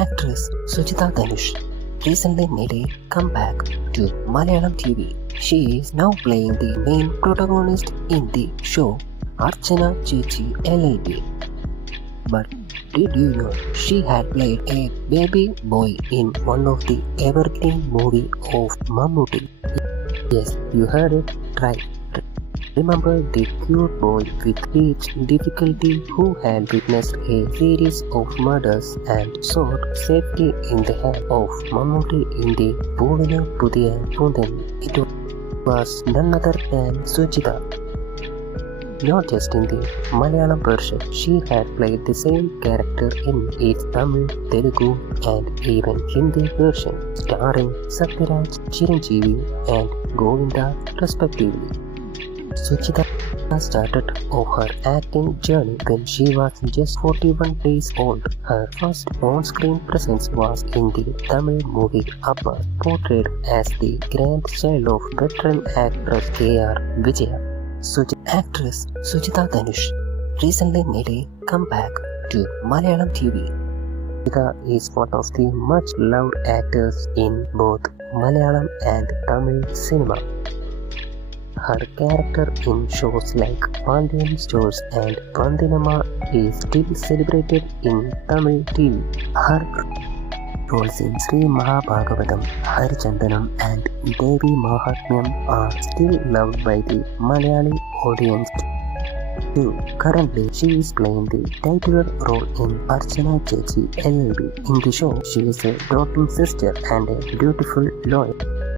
Actress Suchita Dhanush recently made a comeback to Malayalam TV. She is now playing the main protagonist in the show Archana Chechi LLB. But did you know she had played a baby boy in one of the evergreen movie of Mammootty? Yes, you heard it right. Remember the cute boy with speech difficulty who had witnessed a series of murders and sought safety in the hand of Mammootty in the Poovinu Puthiya Poonthani? It was none other than Suchita. Not just in the Malayalam version, she had played the same character in its Tamil, Telugu and even Hindi version, starring Satyaraj, Chiranjeevi and Govinda respectively. Suchita started off her acting journey when she was just 41 days old. Her first on-screen presence was in the Tamil movie Appa, portrayed as the grandchild of veteran actress K.R. Vijaya. Actress Suchita Dhanush recently made a comeback to Malayalam TV. Suchita is one of the much loved actors in both Malayalam and Tamil cinema. Her character in shows like Pandian Stores and Vandinama is still celebrated in Tamil TV. Her roles in Sri Mahabhagavatam, Harichandanam and Devi Mahatmyam are still loved by the Malayali audience too. Currently, she is playing the title role in Archana Chechi LLB. In the show, she is a doting sister and a beautiful lawyer.